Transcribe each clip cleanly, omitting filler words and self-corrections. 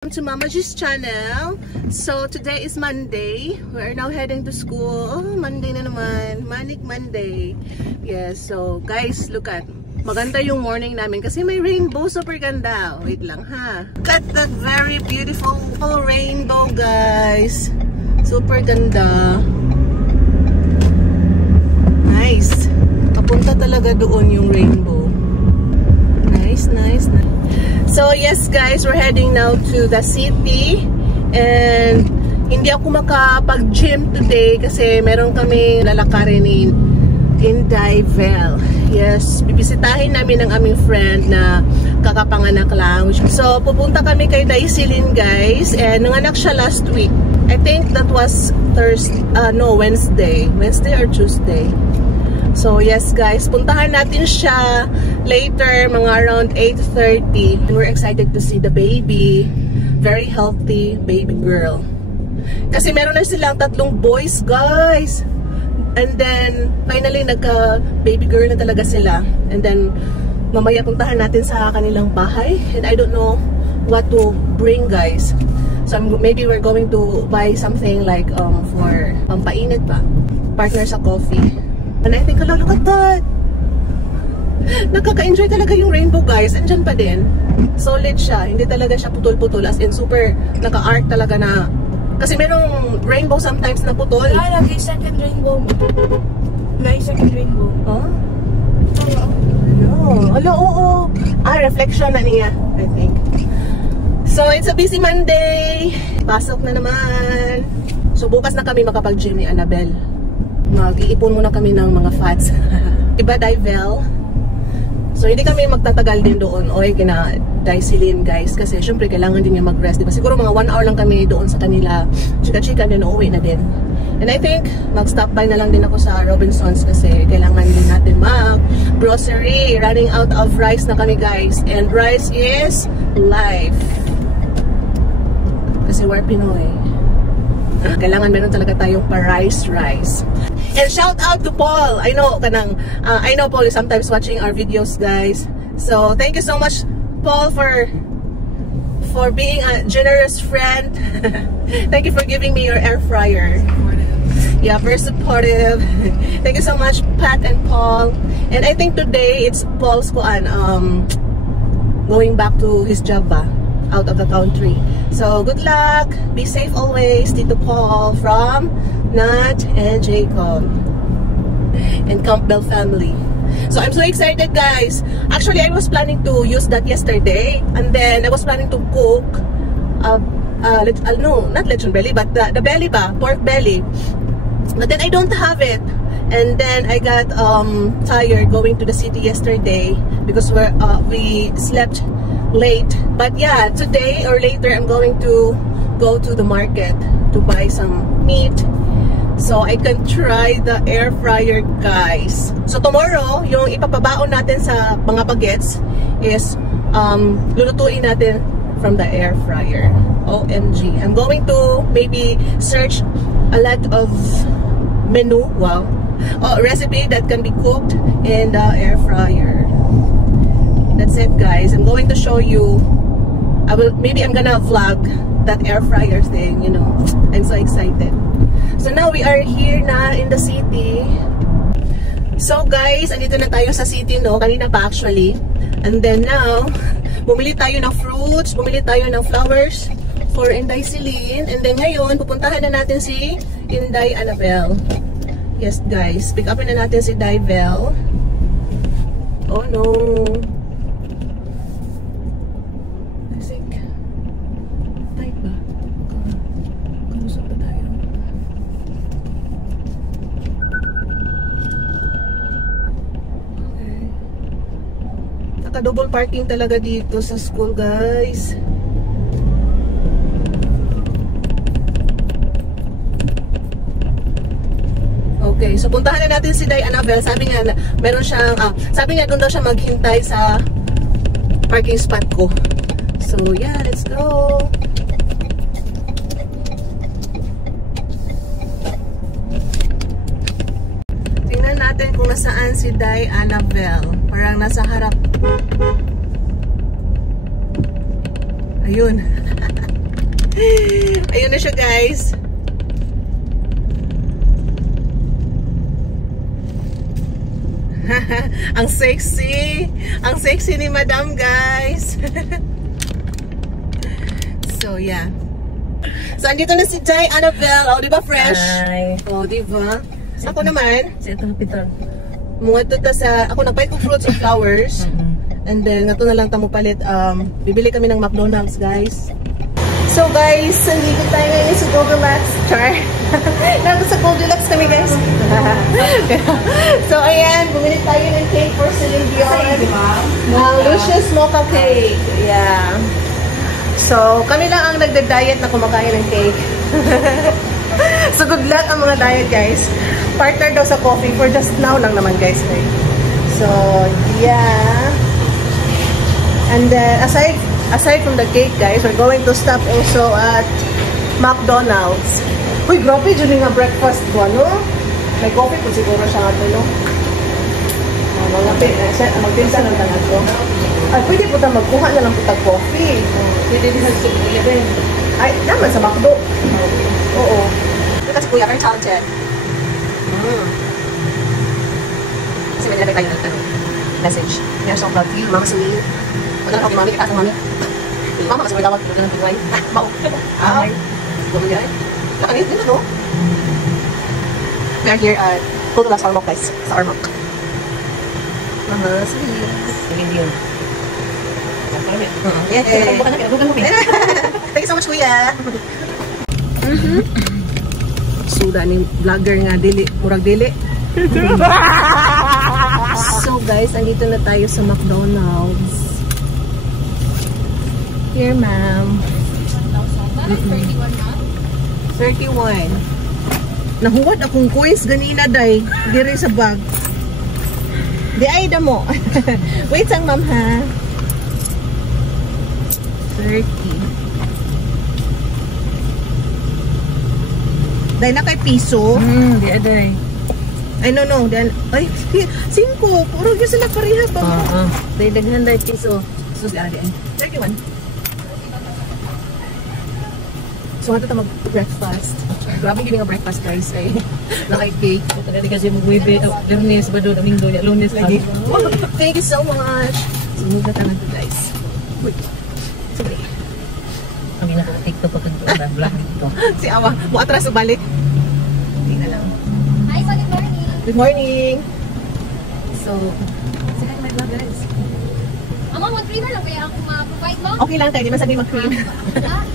Welcome to Mama G's channel. So today is Monday. We are now heading to school. Oh, Monday na naman. Manic Monday. Yes, so guys, look at. Maganda yung morning namin kasi may rainbow. Super ganda. Wait lang ha. Look at that very beautiful rainbow, guys. Super ganda. Nice. Papunta talaga doon yung rainbow. Nice, nice, nice. So yes guys, we're heading now to the city and hindi ako makapag-gym today kasi meron kami lalakarin in Inday-Vel. Yes, bibisitahin namin ang aming friend na kakapanganak lang. So pupunta kami kay Daisilin guys, and nanganak siya last week. I think that was Wednesday or Tuesday. So yes guys, puntahan natin siya later mga around 8:30. We're excited to see the baby. Very healthy baby girl. Kasi meron na silang 3 boys guys. And then finally nagka baby girl na talaga sila. And then mamaya puntahan natin sa kanilang bahay. And I don't know what to bring guys. So maybe we're going to buy something like for pampainit pa. Partner sa coffee. And I think, look at that! Nakaka-enjoy talaga yung rainbow guys. Andyan pa din. Solid siya. Hindi talaga siya putol-putol. As in super naka-art talaga na. Kasi merong rainbow sometimes na putol. Lagi second rainbow mo. Lagi second rainbow. Huh? Hello, oo. Reflection na niya, I think. So, it's a busy Monday. Pasok na naman. So, bukas na kami makapag-gym ni Annabelle. Mag-iipon muna kami ng mga fats. Iba Daivel. So hindi kami magtatagal din doon oy kina Daisilin guys kasi syempre kailangan din niya mag-rest, diba? Siguro mga 1 hour lang kami doon sa kanila. Chika-chika din uuwi na din. And I think mag-stop by na lang din ako sa Robinsons kasi kailangan din natin mag-grocery. Running out of rice na kami guys. And rice is life. Kasi we're Pinoy. Kailangan meron talaga tayong pa-rice. And shout out to Paul. I know Paul is sometimes watching our videos, guys. So thank you so much, Paul, for being a generous friend. Thank you for giving me your air fryer. Yeah, very supportive. Thank you so much, Pat and Paul. And I think today it's Paul's going back to his job out of the country. So good luck, be safe always. Tito Paul from Nat and Jacob and Campbell family. So I'm so excited guys. Actually I was planning to use that yesterday, and then I was planning to cook not lechon belly, but the belly pork belly, but then I don't have it. And then I got tired going to the city yesterday because we slept late. But yeah, today or later I'm going to go to the market to buy some meat so I can try the air fryer guys. So tomorrow yung ipapabaon natin sa mga bagets is lulutuin natin from the air fryer. OMG, I'm going to maybe search a lot of menu, recipe that can be cooked in the air fryer. That's it guys. I'm going to show you. Maybe I'm gonna vlog that air fryer thing, you know. I'm so excited. So now we are here na in the city. So guys, andito na tayo sa city, no? Kanina pa actually. And then now, bumili tayo ng fruits, bumili tayo ng flowers for Inday Celine. And then ngayon, pupuntahan na natin si Inday Annabelle. Yes guys, pick up na natin si Daivel. Oh no. Double parking talaga dito sa school guys. Okay, so puntahan na natin si Day Annabelle. Sabi nga meron siyang sabi nga doon daw siya maghintay sa parking spot ko. So yeah, let's go. Tingnan natin kung nasaan si Day Annabelle. Parang nasa harap. Ayun. Ayun na siya, guys. Ang sexy. Ang sexy ni Madam, guys. So, yeah. So, andito na si Jai Annabelle. O, diba fresh? Hi. O, diba? Ako naman. Sa itong pitol. Mga tuta sa... Ako nagpahit ko fruits and flowers. And then, nato na lang tamo palit. Bibili kami ng McDonald's, guys. So, guys, nandito tayo ngayon sa Goldilocks. Char. Nandito sa Goldilocks kami, guys. So, ayan. Bumili tayo ng cake for Celine Dion. Lucius Mocha Cake. Yeah. So, kami lang ang nagda-diet na kumakain ng cake. So, good luck ang mga diet, guys. Partner daw sa coffee for just now lang naman, guys. Right? So, yeah. And then, aside from the cake, guys, we're going to stop also at McDonald's. Uy, grabe, dyan nga breakfast ko, ano? May coffee po siguro siya nga ito, no? Magpinsa ng tangan ko. Ay, pwede po tayo magkuha na lang po tag coffee. Pwede din sa kuya din. Ay, naman sa McDo. Oo. Kasi kuya, very talented. Kasi may nilagay tayo ng message. We are so proud of you, Mama Celine. Wala na kami, Mami. Kita sa Mami. Mama, kasi may tawag. Wala na buhay. Bao. Ay. Gawin yan. Nakanit din, no? We are here at Goldilocks Armok, guys. Sa Armok. Mama Celine. Celine Dion. Yes. Thank you so much, kuya. Suda ni vlogger nga dili, murag dili. So guys, andito na tayo sa McDonald's. Here, ma'am. 31. Nahuwad akong coins ganina, day. Diri sa bag. Di ay damo. Wait sang, ma'am, ha. 30. Dahil na kay piso. Di aday. Ay, no. Then, ay, 5. Puro yun sila pareha ba? Dahil daghan dahil piso. Sus, di aday. 31. So, ito ta mag-breakfast. Grabe giving a breakfast, guys. Ay, naka-cake. Ito na kasi mag-webe. Lunes ba doon? Domingo. Lunes lagi. Thank you so much. Sunod na tangan to, guys. Wait. Sorry. Kami na TikTok ko ito. Vlog dito. Si Awa, mo atras sa balik. Hindi na lang. Hi, good morning. Good morning. So, say hi to my vlog, guys. Mama, mag-creamer lang kaya ako ma-provide mo? Okay lang tayo, di man sabi mag-cream.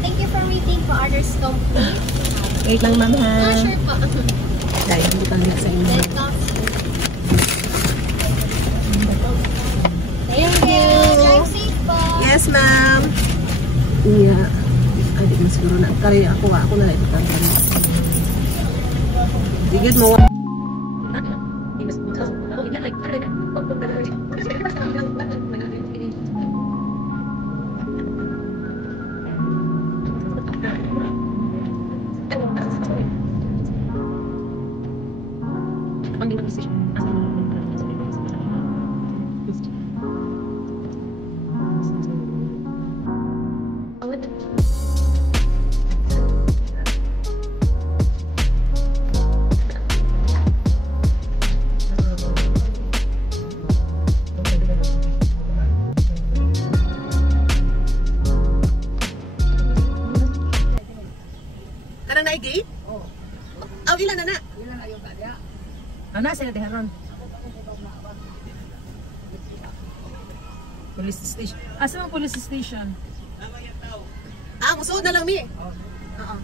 Thank you for waiting for orders complete. Wait lang, ma'am, ha? Sure po. Dahil hindi ka lang sa inyo. Welcome. Thank you. Drive safe po. Yes, ma'am. Yeah. Ay, di man siguro na. Kari, ako na lang ito tangan. Digid mo. Kanang naigate? Oo. Oh, ilan na na? Ilan na yung kanya? Ano sila diharon? Police station. Asa ang police station? Musuod na lang, mi. Oo.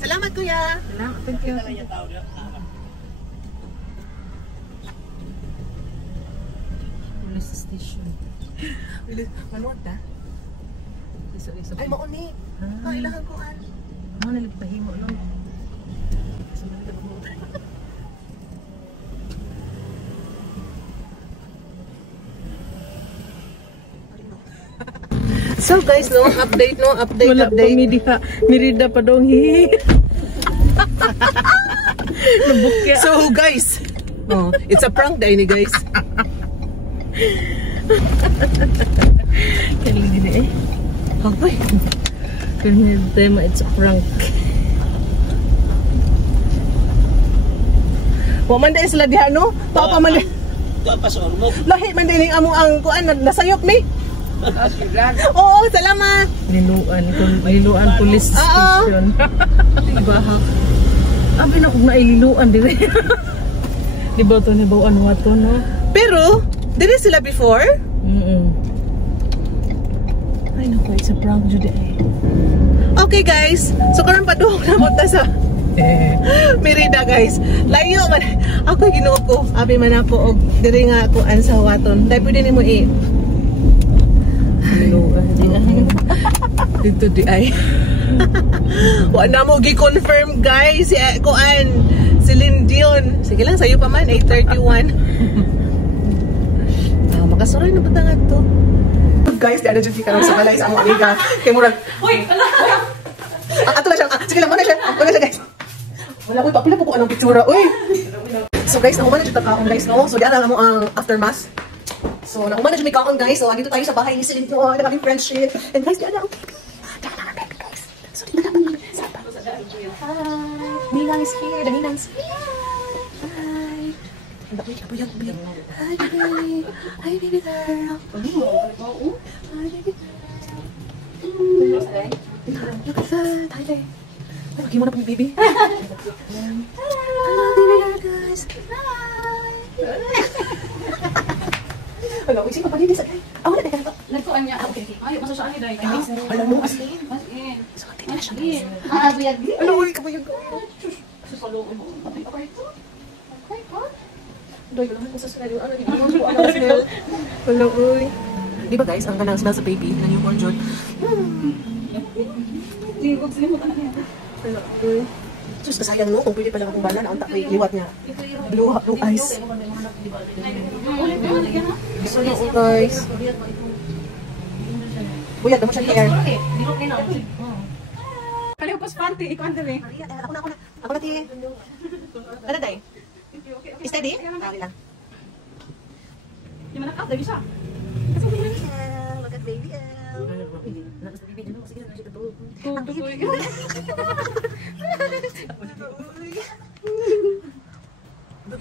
Salamat, kuya. Salamat. Thank you. Police station. Manood na? Ay, mauni. Ilahan ko, an. Ano nalipahimo lang? So guys, no, update. Wala pa mirida pa dong hi. Nabukya. So guys, it's a prank day ni guys. Kali din eh. Okay. Them, it's a prank. Wa man dai sila diha no? Papa man. Lahi man din amo ang kuan nasayop mi. Oo, salamat. Liluan police station. Diba ha? Abi na kung naililuan dire. Diba to ni bawaan wato no? Pero dire sila before? Ay naku, it's a prank Judy. Okay guys, so karon pa doon na punta sa Merida guys. Layo man. Ako Ginoo ko. Abi man ako og diri nga kuan sa waton. Dai pwede nimo dito di ay. Wa na mo gi-confirm guys si kuan si Lindion. Sige lang sayo pa man 8:31. Makasuroy na patangan to. Guys, di ada jud karon sa balay sa among amiga. Kay murag, hoy, ala. Ato na siya. Sige lang mo na siya. Mo na siya guys. Wala ko papila po ko anong pictura. Uy. So guys, nakuha na jud ta kaon guys no. So di ara mo ang after mass. So nakuha na jud mi kaon guys. So dito tayo sa bahay ni Celine to. Naging friendship. And guys, di ara. Guys. So dito na pa sa Hi. Ninang is here. The Ninang is here. Hi. Hi, baby. Hi, baby girl. Hi, baby girl. Look at that. Hi, baby. Lagi mo na po yung baby. Hello, baby girl, guys. Hi. Hello, isi pa din sa guy. Wala na ka. Nagkuan niya. Okay. Ay, masa siya ani dai. Alam mo, as in. So, tingnan na siya. Biyag. Ano, uy, kabayag ko. Susalooin mo. Okay. Okay, ha? Doy, wala ko sa sarili. Ano, di mo ko ang smell. Wala, uy. Di ba guys, ang ganang smell sa baby na newborn Jod? Tingog sila mo tanan niya. Wala, uy. Sus, kasayang no, kung pwede pala akong bala na ang takoy liwat niya. Blue eyes. So, no, guys. Buyat, naman siya hair. Kaliw pas panty, ikaw ang dali. Ako na. Ako na, tiye. Ano, day? Steady? Okay lang. Yung manakaw, dali siya. Look at baby Elle. Tutukoy.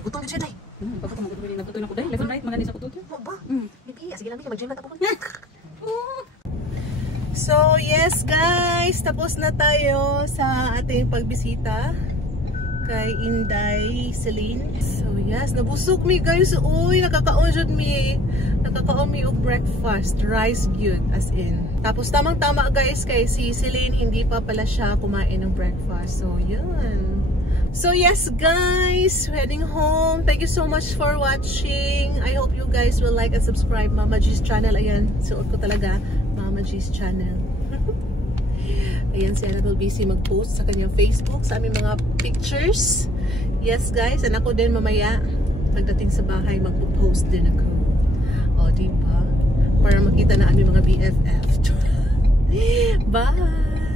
Butong na siya, day. Pagkat mo gawin na na ko dai, left and right magani sa kututo. Ba? Baby, sige lang, mag-gym na tapos. So, yes guys, tapos na tayo sa ating pagbisita kay Inday Celine. So, yes, nabusog mi guys. Uy, nakakaon mi. Nakakaon mi og breakfast. Rice gyud, as in. Tapos, tamang-tama guys, kay si Celine, hindi pa pala siya kumain ng breakfast. So, yun. So, yes guys, heading home. Thank you so much for watching. I hope you guys will like and subscribe Mama G's channel. Ayan, suot ko talaga. Mama G's channel. Ayan, si Annabelle busy mag-post sa kanyang Facebook sa aming mga pictures. Yes guys, and ako din mamaya pagdating sa bahay mag-post din ako. O, diba? Para makita na aming mga BFF. Bye!